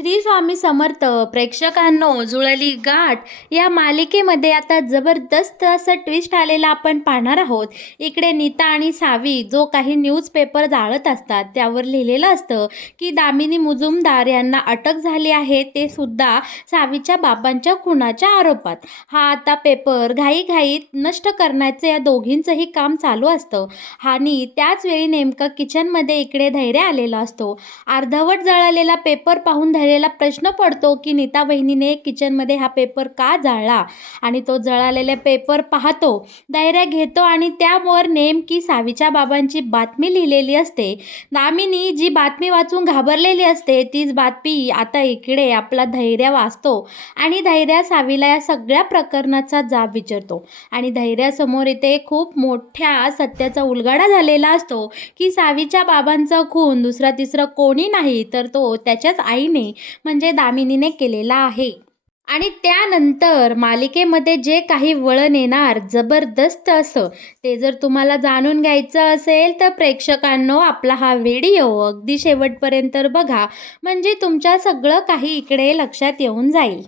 श्री स्वामी समर्थ प्रेक्षकांनो, जुळली गाठ या मालिकेमध्ये आता जबरदस्त असं ट्विस्ट आलेलं आपण पाहणार आहोत. इकडे नीता आणि सावी जो काही न्यूजपेपर जाळत असतात त्यावर लिहिलेलं असतं की दामिनी मुजुमदार यांना अटक झाली आहे, ते सुद्धा सावीच्या बाबांच्या खुनाच्या आरोपात. हा आता पेपर घाईघाईत नष्ट करण्याचं या दोघींचंही काम चालू असतं. आणि त्याच वेळी नेमकं किचनमध्ये इकडे धैर्य आलेला असतो. अर्धवट जळालेला पेपर पाहून धैर्याला प्रश्न पडतो की नीता बहिणीने किचनमध्ये हा पेपर का जाळला. आणि तो जळालेला पेपर पाहतो, धैर्य घेतो आणि त्यावर नेमकी सावीच्या बाबांची बातमी लिहिलेली असते. दामिनी जी बातमी वाचून घाबरलेली असते तीच बातमी आता इकडे आपला धैर्य वाचतो. आणि धैर्य सावीला या सगळ्या प्रकरणाचा जाब विचारतो. आणि धैर्यासमोर इथे खूप मोठ्या सत्याचा उलगडा झालेला असतो की सावीच्या बाबांचा खून दुसरा तिसरा कोणी नाही तर तो त्याच्याच आईने म्हणजे दामिनीने केलेला आहे. आणि त्यानंतर मालिकेमध्ये जे काही वळण येणार जबरदस्त असं, ते जर तुम्हाला जाणून घ्यायचं असेल तर प्रेक्षकांनो आपला हा व्हिडिओ अगदी शेवटपर्यंत बघा, म्हणजे तुमच्या सगळं काही इकडे लक्षात येऊन जाईल.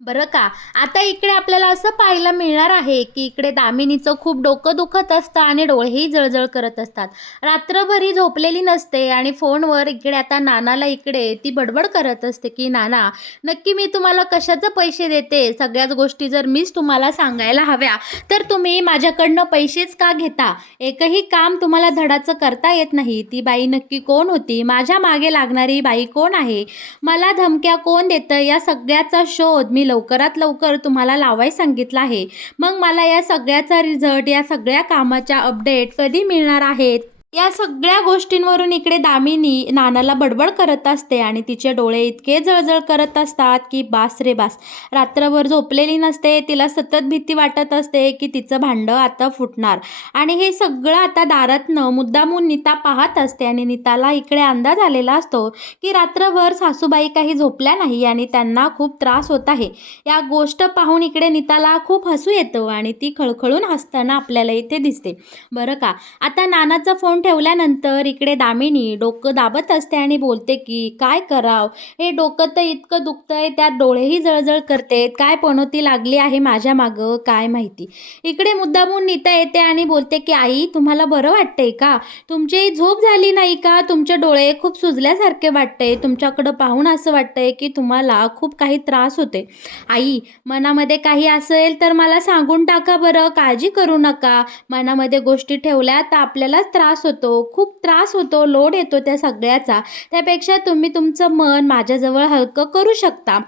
बरं का, आता इकडे आपल्याला असं पाहायला मिळणार आहे की इकडे दामिनीचं खूप डोकं दुखत असतं आणि डोळेही जळजळ करत असतात. रात्रभरी झोपलेली नसते आणि फोनवर इकडे आता नानाला इकडे ती बडबड करत असते की नाना, नक्की मी तुम्हाला कशाचे पैसे देते, सगळ्याच गोष्टी जर मीच तुम्हाला सांगायला हव्या तर तुम्ही माझ्याकडनं पैसेच का घेता, एकही काम तुम्हाला धडाचं करता येत नाही. ती बाई नक्की कोण होती, माझ्या मागे लागणारी बाई कोण आहे, मला धमक्या कोण देतं, या सगळ्याचा शोध मी लवकरात लवकर तुम्हाला लावायला सांगितलं आहे. मग मला या सगळ्याचा रिझल्ट, या सगळ्या कामाच्या अपडेट कधी मिळणार आहेत, या सगळ्या गोष्टींवरून इकडे दामिनी नानाला बडबड करत असते. आणि तिचे डोळे इतके जळजळ करत असतात की बास रे बास. रात्रभर झोपलेली नसते, तिला सतत भीती वाटत असते की तिचं भांडं आता फुटणार. आणि हे सगळं आता दारातनं मुद्दामून नीता पाहत असते. आणि नीताला इकडे अंदाज आलेला असतो की रात्रभर सासूबाई काही झोपल्या नाही आणि त्यांना खूप त्रास होत आहे. या गोष्ट पाहून इकडे नीताला खूप हसू येतं आणि ती खळखळून हसताना आपल्याला इथे दिसते. बरं का, आता नानाचा फोन ठेवल्यानंतर इकडे दामिनी डोकं दाबत असते आणि बोलते की काय कराव, हे डोकं तर इतकं दुखतंय, त्यात डोळेही जळजळ करते, काय पणोती लागली आहे माझ्या मागं काय माहिती. इकडे मुद्दामून नीता येते आणि बोलते की आई, तुम्हाला बरं वाटतंय का, तुमची झोप झाली नाही का, तुमचे डोळे खूप सुजल्यासारखे वाटते, तुमच्याकडं पाहून असं वाटतंय की तुम्हाला खूप काही त्रास होते. आई, मनामध्ये काही असेल तर मला सांगून टाका बरं, काळजी करू नका. मनामध्ये गोष्टी ठेवल्या तर आपल्यालाच त्रास होतो, खूप त्रास होतो, लोड येतो त्या सगळ्याचा. त्यापेक्षा तुम्ही तुमचं मन माझ्याजवळ हलकं करू शकता.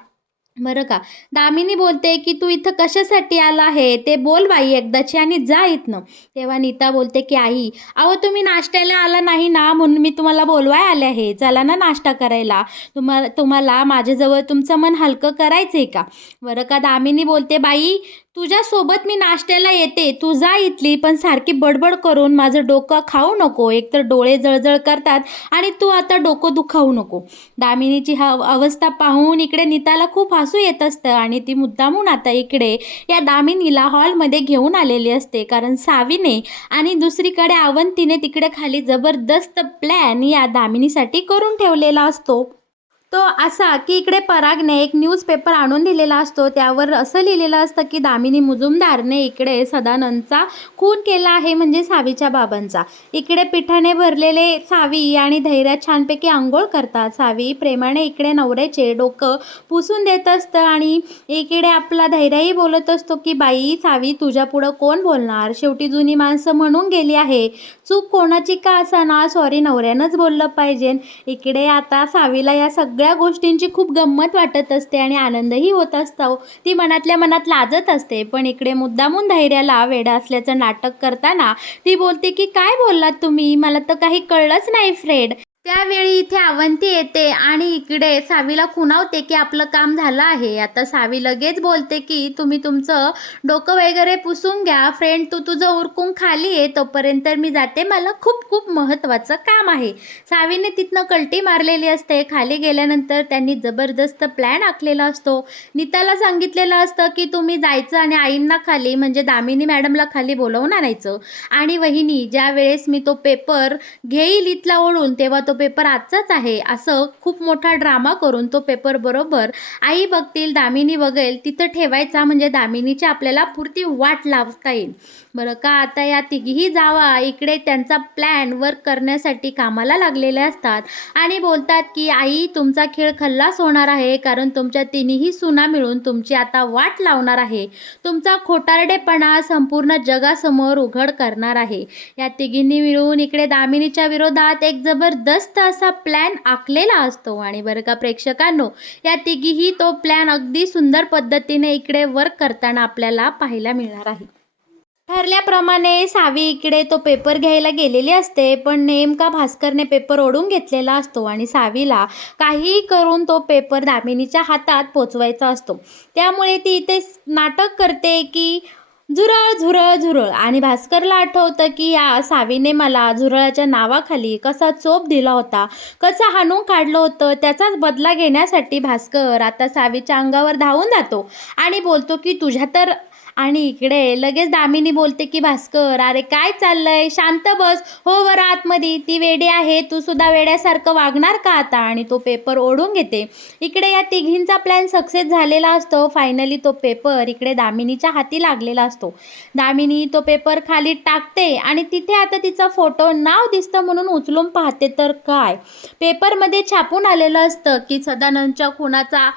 बरं का, दामिनी बोलते की तू इथं कशासाठी आला आहे ते बोल बाई एकदाची आणि जा इथनं. तेव्हा नीता बोलते की आई, अहो तुम्ही नाश्त्याला आला नाही ना म्हणून मी तुम्हाला बोलवाय आले आहे, चला ना नाश्ता करायला. तुम्हाला तुम्हाला माझ्याजवळ तुमचं मन हलकं करायचं आहे का. बरं का, दामिनी बोलते बाई, तुझ्यासोबत मी नाश्त्याला येते, तू जा इथली, पण सारखी बडबड करून माझं डोकं खाऊ नको, एकतर डोळे जळजळ करतात आणि तू आता डोकं दुखावू नको. दामिनीची हा अवस्था पाहून इकडे नीताला खूप हसू येत असतं आणि ती मुद्दामून आता इकडे या दामिनीला हॉलमध्ये घेऊन आलेली असते, कारण सावीने आणि दुसरीकडे अवंतीने तिकडे खाली जबरदस्त प्लॅन या दामिनीसाठी करून ठेवलेला असतो. तो असा की इकडे परागने एक न्यूजपेपर आणून दिलेला असतो, त्यावर असं लिहिलेलं असतं की दामिनी मुजुमदारने इकडे सदानंदचा खून केला आहे, म्हणजे सावीच्या बाबांचा. इकडे पिठाने भरलेले सावी आणि धैर्य छानपैकी आंघोळ करतात. सावी प्रेमाने इकडे नवऱ्याचे डोकं पुसून देत असतं आणि इकडे आपला धैर्यही बोलत असतो की बाई सावी, तुझ्या पुढं कोण बोलणार, शेवटी जुनी माणसं म्हणून गेली आहे, चूक कोणाची का असाना, सॉरी नवऱ्यानंच बोललं पाहिजे. इकडे आता सावीला या सगळ्या गोष्टींची खूप गंमत वाटत असते आणि आनंदही होत असतो. ती मनातल्या मनात लाजत असते, पण इकडे मुद्दामून धैर्याला वेडा असल्याचं नाटक करताना ती बोलते की काय बोललात तुम्ही, मला तर काही कळलंच नाही फ्रेंड. त्यावेळी इथे अवंती येते आणि इकडे सावीला खुणावते की आपलं काम झालं आहे. आता सावी लगेच बोलते की तुम्ही तुमचं डोकं वगैरे पुसून घ्या फ्रेंड, तू तुझं उरकून खाली ये, तोपर्यंत मी जाते, मला खूप खूप महत्त्वाचं काम आहे. सावीने तिथनं कल्टी मारलेली असते. खाली गेल्यानंतर त्यांनी जबरदस्त प्लॅन आखलेला असतो. नीताला सांगितलेलं असतं की तुम्ही जायचं आणि आईंना खाली म्हणजे दामिनी मॅडमला खाली बोलवून आणायचं. आणि वहिनी, ज्या वेळेस मी तो पेपर घेईल इथला ओढून तेव्हा तो तो पेपर आजचाच आहे असं खूप मोठा ड्रामा करून तो पेपर बरोबर आई बघतील, दामिनी बघेल तिथं ठेवायचा, म्हणजे दामिनीची आपल्याला पुरती वाट लावता येईल. बरं का, आता या तिघीही जावा इकडे त्यांचा प्लॅन वर्क करण्यासाठी कामाला लागलेल्या असतात आणि बोलतात की आई तुमचा खेळ खल्लास होणार आहे, कारण तुमच्या तिन्हीही सुना मिळून तुमची आता वाट लावणार आहे. तुमचा खोटारडेपणा संपूर्ण जगासमोर उघड करणार आहे. या तिघींनी मिळून इकडे दामिनीच्या विरोधात एक जबरदस्त असा प्लॅन आखलेला असतो आणि बरं का प्रेक्षकांनो, या तिघीही तो प्लॅन अगदी सुंदर पद्धतीने इकडे वर्क करताना आपल्याला पाहायला मिळणार आहे. ठरल्याप्रमाणे सावी इकडे तो पेपर घ्यायला गेलेली असते, पण नेमका भास्करने पेपर ओढून घेतलेला असतो आणि सावीला काहीही करून तो पेपर दामिनीच्या हातात पोचवायचा असतो. त्यामुळे ती इथे नाटक करते की झुरळ झुरळ झुरळ, आणि भास्करला आठवतं की या सावीने मला झुरळाच्या नावाखाली कसा चोप दिला होता, कसं हाणून काढलं होतं, त्याचाच बदला घेण्यासाठी भास्कर आता सावीच्या अंगावर धावून जातो आणि बोलतो की तुझ्या तर, आणि इकडे लगेच दामिनी बोलते की भास्कर अरे काय चाललंय, शांत बस, हो बरं आतमध्ये, ती वेडी आहे, तू सुद्धा वेड्यासारखं वागणार का आता, आणि तो पेपर ओढून घेते. इकडे या तिघींचा प्लॅन सक्सेस झालेला असतो. फायनली तो पेपर इकडे दामिनीच्या हाती लागलेला असतो. दामिनी तो पेपर खाली टाकते आणि तिथे आता तिचा फोटो नाव दिसतं म्हणून उचलून पाहते तर काय, पेपरमध्ये छापून आलेलं असतं की सदानंदच्या खुनाचा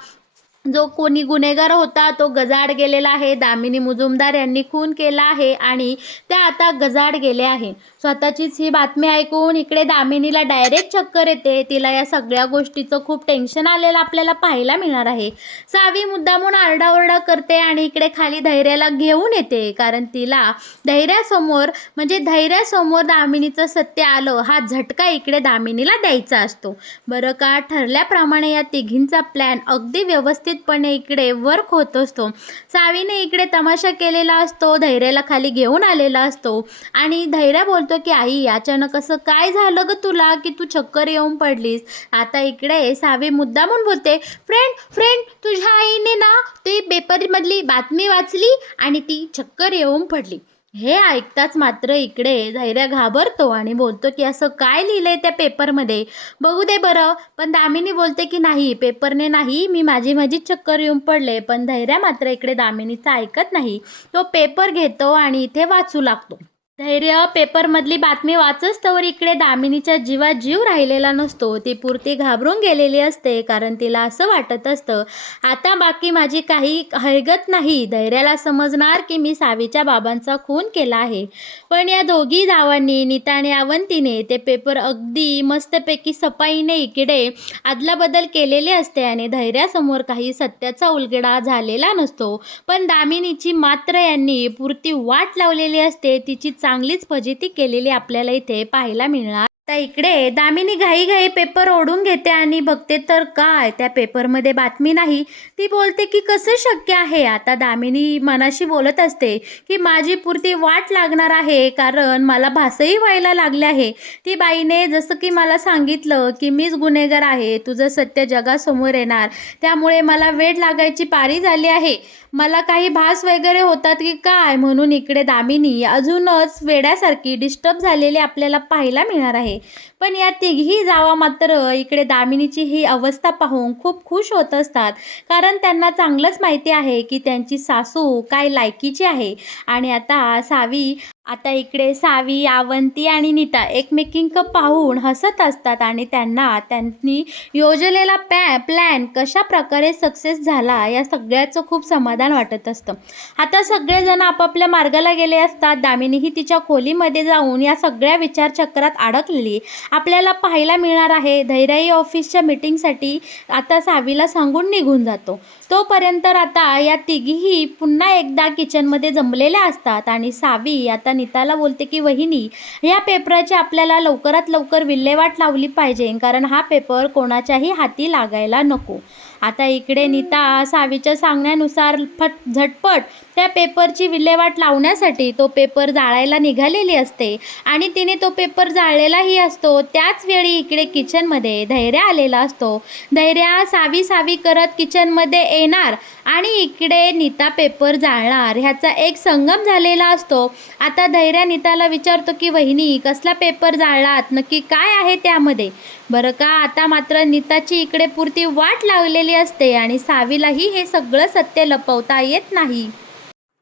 जो कोणी गुन्हेगार होता तो गजाआड गेलेला आहे. दामिनी मुजुमदार यांनी खून केला आहे आणि त्या आता गजाआड गेले आहे. स्वतःचीच ही बातमी ऐकून इकडे दामिनीला डायरेक्ट चक्कर येते. तिला या सगळ्या गोष्टीचं खूप टेन्शन आलेलं आपल्याला पाहायला मिळणार आहे. सावी मुद्दामून आरडाओरडा करते आणि इकडे खाली धैर्याला घेऊन येते, कारण तिला धैर्यासमोर दामिनीचं सत्य आलं हा झटका इकडे दामिनीला द्यायचा असतो. बरं का, ठरल्याप्रमाणे या तिघींचा प्लॅन अगदी व्यवस्थितपणे इकडे वर्क होत असतो. सावीने इकडे तमाशा केलेला असतो, धैर्याला खाली घेऊन आलेला असतो आणि धैर्य बोलतो की आई अचानक असं काय झालं ग तुला की तू चक्कर येऊन पडलीस. आता इकडे सावी मुद्दामून बोलते, फ्रेंड तुझ्या आईने ना ती पेपरमधली बातमी वाचली आणि ती चक्कर येऊन पडली. हे ऐकताच मात्र इकडे धैर्य घाबरतो आणि बोलतो की असं काय लिहिलंय त्या पेपरमध्ये, बघू दे बरं. पण दामिनी बोलते की नाही, पेपरने नाही, मी माझी चक्कर येऊन पडले. पण धैर्य मात्र इकडे दामिनीचं ऐकत नाही. तो पेपर घेतो आणि इथे वाचू लागतो. धैर्य पेपरमधली बातमी वाचच तोवर इकडे दामिनीच्या जीवात जीव राहिलेला नसतो. ती पुरती घाबरून गेलेली असते, कारण तिला असं वाटत असतं आता बाकी माझी काही हरकत नाही. धैर्याला समजणार की मी सावीच्या बाबांचा खून केला आहे. पण या दोघी जावांनी, नीता आणि अवंतीने, ते पेपर अगदी मस्तपैकी सफाईने इकडे अदलाबदल केलेले असते आणि धैर्यासमोर काही सत्याचा उलगडा झालेला नसतो. पण दामिनीची मात्र यांनी पुरती वाट लावलेली असते. तिची चांगलीच फजिती केलेली आपल्याला इथे पाहायला मिळणार. आता इकडे दामिनी घाईघाई पेपर ओढून घेते आणि बघते तर काय, त्या पेपरमध्ये बातमी नाही. ती बोलते की कसं शक्य आहे. आता दामिनी मनाशी बोलत असते की माझी पुरती वाट लागणार आहे, कारण मला भासही व्हायला लागले आहे. ती बाईने जसं की मला सांगितलं की मीच गुन्हेगार आहे, तुझं सत्य जगासमोर येणार, त्यामुळे मला वेड लागायची पारी झाली आहे. मला काही भास वगैरे होतात की काय, म्हणून इकडे दामिनी अजूनच वेड्यासारखी डिस्टर्ब झालेली आपल्याला पाहायला मिळणार आहे. पण या तिघी जावा मात्र इकडे दामिनीची ही अवस्था पाहून खूप खुश होत असतात, कारण त्यांना चांगलंच माहिती आहे की त्यांची सासू काय लायकीची आहे. आणि आता इकडे सावी, अवंती आणि नीता एकमेकींक पाहून हसत असतात आणि त्यांनी योजलेला प्लॅन कशा प्रकारे सक्सेस झाला या सगळ्याचं खूप समाधान वाटत असतं. आता सगळेजण आपापल्या मार्गाला गेले असतात. दामिनीही तिच्या खोलीमध्ये जाऊन या सगळ्या विचारचक्रात अडकलेली आपल्याला पाहायला मिळणार आहे. धैर्यही ऑफिसच्या मीटिंगसाठी आता सावीला सांगून निघून जातो. तोपर्यंत आता या तिघीही पुन्हा एकदा किचनमध्ये जमलेल्या असतात आणि सावी आता नीताला बोलते की वहिनी, या पेपराची आपल्याला लवकरात लवकर विल्हेवाट लावली पाहिजे, कारण हा पेपर कोणाच्याही हाती लागायला नको. आता इकडे नीता सावीच्या सांगण्यानुसार झटपट त्या पेपरची विल्हेवाट लावण्यासाठी तो पेपर जाळायला निघालेली असते आणि तिने तो पेपर जाळलेलाही असतो. त्याच वेळी इकडे किचनमध्ये धैर्य आलेला असतो. धैर्य सावी सावी करत किचनमध्ये येणार आणि इकडे नीता पेपर जाळणार ह्याचा एक संगम झालेला असतो. आता धैर्य नीताला विचारतो की वहिनी कसला पेपर जाळलात, नक्की काय आहे त्यामध्ये. बरं का आता मात्र नीताची इकडे पुरती वाट लावलेली असते आणि सावीलाही हे सगळं सत्य लपवता येत नाही.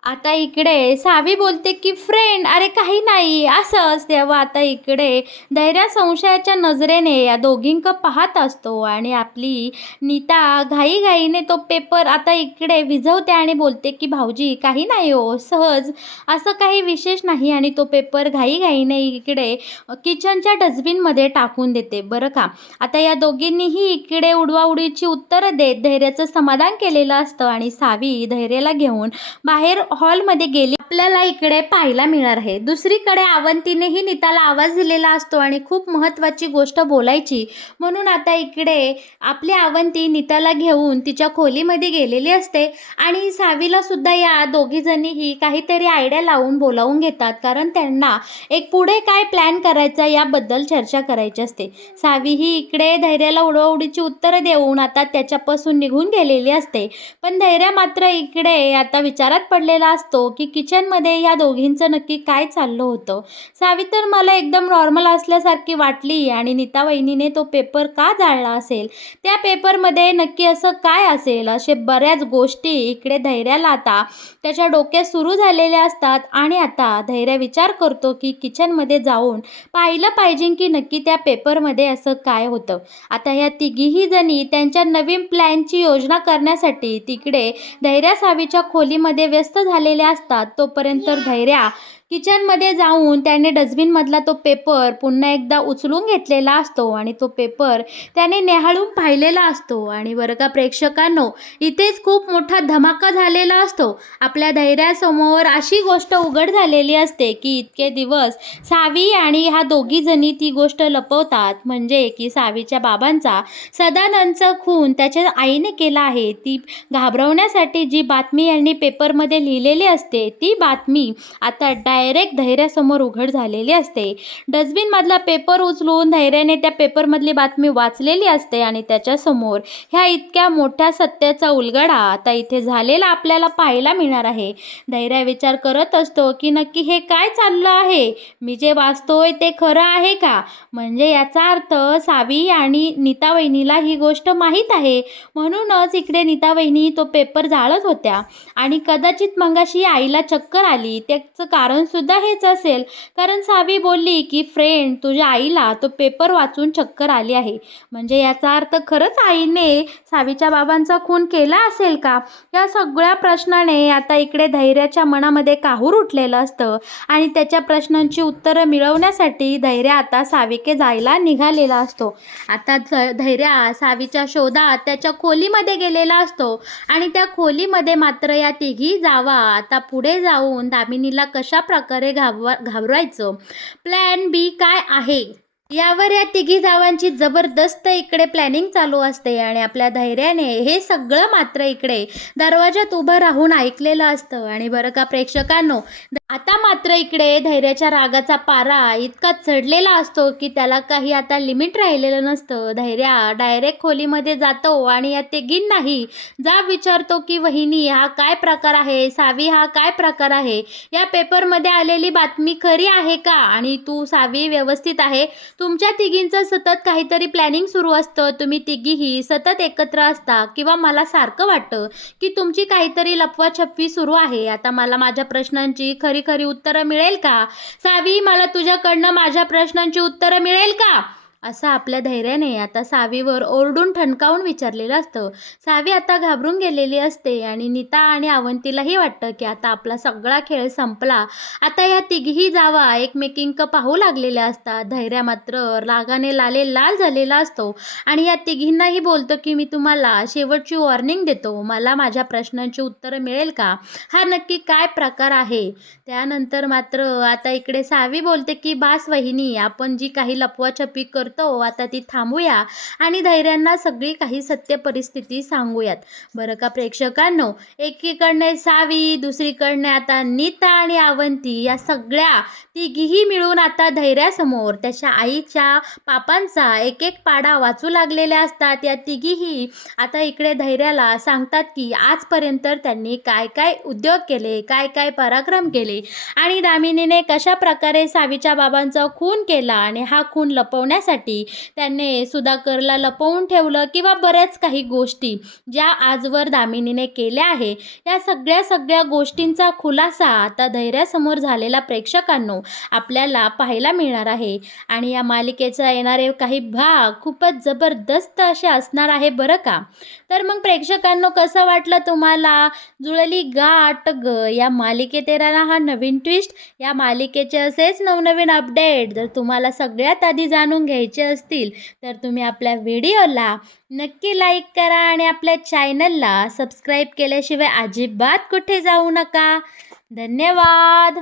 आता इकडे सावी बोलते की फ्रेंड अरे काही नाही असंच. तेव्हा आता इकडे धैर्य संशयाच्या नजरेने या दोघींक पाहत असतो आणि आपली नीता घाईघाईने तो पेपर आता इकडे विझवते आणि बोलते की भाऊजी काही नाही हो, सहज असं काही विशेष नाही. आणि तो पेपर घाईघाईने इकडे किचनच्या डस्टबिनमध्ये टाकून देते. बरं का आता या दोघींनीही इकडे उडवाउडीची उत्तरं देत धैर्याचं समाधान केलेलं असतं आणि सावी धैर्याला घेऊन बाहेर हॉलमध्ये गेली आपल्याला इकडे पाहायला मिळणार आहे. दुसरीकडे अवंतीनेही नीताला आवाज दिलेला असतो आणि खूप महत्त्वाची गोष्ट बोलायची म्हणून आता इकडे आपली अवंती नीताला घेऊन तिच्या खोलीमध्ये गेलेली असते आणि सावीला सुद्धा या दोघीजणीही काहीतरी आयडिया लावून बोलावून घेतात कारण त्यांना एक पुढे काय प्लॅन करायचा याबद्दल चर्चा करायची असते. सावी ही इकडे धैर्याला उडवाउडीची उत्तरं देऊन आता त्याच्यापासून निघून गेलेली असते. पण धैर्य मात्र इकडे आता विचारात पडलेला असतो की किचनमध्ये ह्या दोघींचं नक्की काय चाललं होतं. सावी तर मला एकदम नॉर्मल असल्यासारखी वाटली आणि नीता वहिनीने तो पेपर का जाळला असेल, त्या पेपरमध्ये नक्की असं काय असेल, असे बऱ्याच गोष्टी इकडे धैर्याला आता त्याच्या डोक्यात सुरू झालेल्या असतात. आणि आता धैर्य विचार करतो की किचनमध्ये जाऊन पाहिलं पाहिजे की नक्की त्या पेपरमध्ये असं काय होतं. आता ह्या तिघीही जणी त्यांच्या नवीन प्लॅनची योजना करण्यासाठी तिकडे धैर्य सावीच्या खोलीमध्ये व्यस्त झालेले असतात. तोपर्यंत धैर्य किचनमध्ये जाऊन त्याने डस्टबिनमधला तो पेपर पुन्हा एकदा उचलून घेतलेला असतो आणि तो पेपर त्याने न्याहाळून पाहिलेला असतो. आणि बरं का प्रेक्षकांनो, इथेच खूप मोठा धमाका झालेला असतो. आपल्या धैर्यासमोर अशी गोष्ट उघड झालेली असते की इतके दिवस सावी आणि ह्या दोघी जणी ती गोष्ट लपवतात, म्हणजे की सावीच्या बाबांचा सदानंदचा खून त्याच्या आईने केला आहे. ती घाबरवण्यासाठी जी बातमी यांनी पेपरमध्ये लिहिलेली असते ती बातमी आता डायरेक्ट धैर्यासमोर उघड झालेली असते. डस्टबिनमधला पेपर उचलून धैर्याने त्या पेपरमधली बातमी वाचलेली असते आणि त्याच्यासमोर ह्या इतक्या मोठ्या सत्याचा उलगडा आता इथे झालेला आपल्याला पाहायला मिळणार आहे. धैर्य विचार करत असतो की नक्की हे काय चाललं आहे, मी जे वाचतोय ते खरं आहे का. म्हणजे याचा अर्थ सावी आणि नीता वहिनीला ही गोष्ट माहीत आहे, म्हणूनच इकडे नीता वहिनी तो पेपर जाळत होत्या. आणि कदाचित मगाशी आईला चक्कर आली त्याचं कारण सुद्धा हेच असेल, कारण सावी बोलली की फ्रेंड तुझ्या आईला तो पेपर वाचून चक्कर आली आहे. म्हणजे याचा अर्थ खरंच आईने सावीच्या बाबांचा खून केला असेल का. या सगळ्या प्रश्नाने आता इकडे धैर्याच्या मनामध्ये काहूर उठलेलं असतं आणि त्याच्या प्रश्नांची उत्तरं मिळवण्यासाठी धैर्य आता सावीके जायला निघालेला असतो. आता धैर्य सावीच्या शोधात त्याच्या खोलीमध्ये गेलेला असतो आणि त्या खोलीमध्ये मात्र या तिघी जावा आता पुढे जाऊन दामिनीला कशा प्रकारे घाबरायचं, प्लॅन बी काय आहे यावर या तिघी जावांची जबरदस्त इकडे प्लॅनिंग चालू असते. आणि आपल्या धैर्याने हे सगळं मात्र इकडे दरवाजात उभं राहून ऐकलेलं असतं. आणि बरं का प्रेक्षकांनो, आता मात्र इकडे धैर्याच्या रागाचा पारा इतका चढलेला असतो की त्याला काही आता लिमिट राहिलेलं नसतं. धैर्य डायरेक्ट खोलीमध्ये जातो आणि या तिघींनाही जाब विचारतो की वहिनी हा काय प्रकार आहे, सावी हा काय प्रकार आहे, या पेपरमध्ये आलेली बातमी खरी आहे का, आणि तू सावी व्यवस्थित आहे, तुमच्या तिघींचं सतत काहीतरी प्लॅनिंग सुरू असतं, तुम्ही तिघीही सतत एकत्र असता, किंवा मला सारखं वाटतं की तुमची काहीतरी लपवाछपवी सुरू आहे. आता मला माझ्या प्रश्नांची खरी खरी उत्तरं मिळेल का सावी, मला तुझ्याकडनं माझ्या प्रश्नांची उत्तरं मिळेल का, असं आपल्या धैर्याने आता सावीवर ओरडून ठणकावून विचारलेलं असतं. सावी आता घाबरून गेलेली असते आणि नीता आणि अवंतीलाही वाटतं की आता आपला सगळा खेळ संपला. आता या तिघीही जावा एकमेकींक पाहू लागलेल्या असतात. धैर्य मात्र रागाने लाल झालेला असतो आणि या तिघींनाही बोलतो की मी तुम्हाला शेवटची वॉर्निंग देतो, मला माझ्या प्रश्नांची उत्तरं मिळेल का, हा नक्की काय प्रकार आहे. त्यानंतर मात्र आता इकडे सावी बोलते की बास वहिनी, आपण जी काही लपवाछपवी करतो करतो आता ती थांबूया आणि धैर्यांना सगळी काही सत्य परिस्थिती सांगूयात. बरं का प्रेक्षकांनो, एकीकडने सावी, दुसरीकडने आता नीता आणि अवंती या सगळ्या तिघीही मिळून आता धैर्यासमोर त्याच्या आईच्या पापांचा एक एक पाढा वाचू लागलेल्या असतात. या तिघीही आता इकडे धैर्याला सांगतात की आजपर्यंत त्यांनी काय काय उद्योग केले, काय काय पराक्रम केले आणि दामिनीने कशा प्रकारे सावीच्या बाबांचा खून केला आणि हा खून लपवण्यासाठी त्याने सुधाकरला लपवून ठेवलं किंवा बऱ्याच काही गोष्टी ज्या आजवर दामिनीने केल्या आहे. या सगळ्या गोष्टींचा खुलासा आता धैर्यासमोर झालेला प्रेक्षकांनो आपल्याला पाहायला मिळणार आहे आणि या मालिकेचा येणारे काही भाग खूपच जबरदस्त असे असणार आहे बरं का. तर मग प्रेक्षकांनो कसं वाटलं तुम्हाला जुळली गाठ ग या मालिकेत येणारा हा नवीन ट्विस्ट? या मालिकेचे असेच नवनवीन अपडेट जर तुम्हाला सगळ्यात आधी जाणून घ्यायचे असतील तर तुम्ही आपल्या व्हिडिओला नक्की लाईक करा आणि आपल्या चॅनलला सबस्क्राईब केल्याशिवाय अजिबात कुठे जाऊ नका. धन्यवाद.